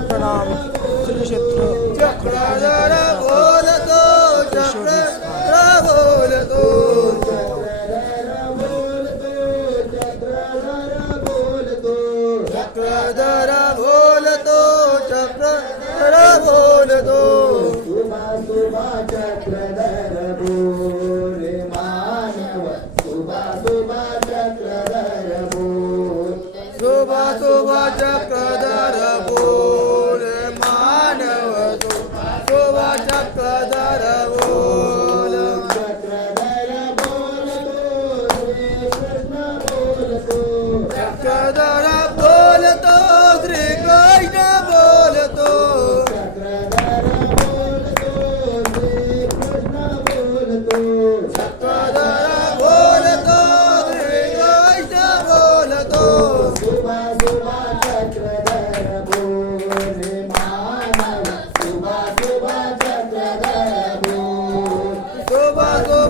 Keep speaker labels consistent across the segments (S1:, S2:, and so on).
S1: প্রণাম শ্রীক্ষেত্র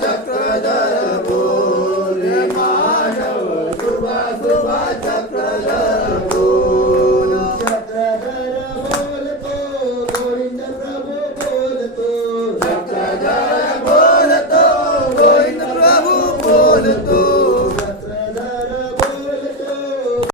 S2: चक्रधर बोले माधव शुभ शुभ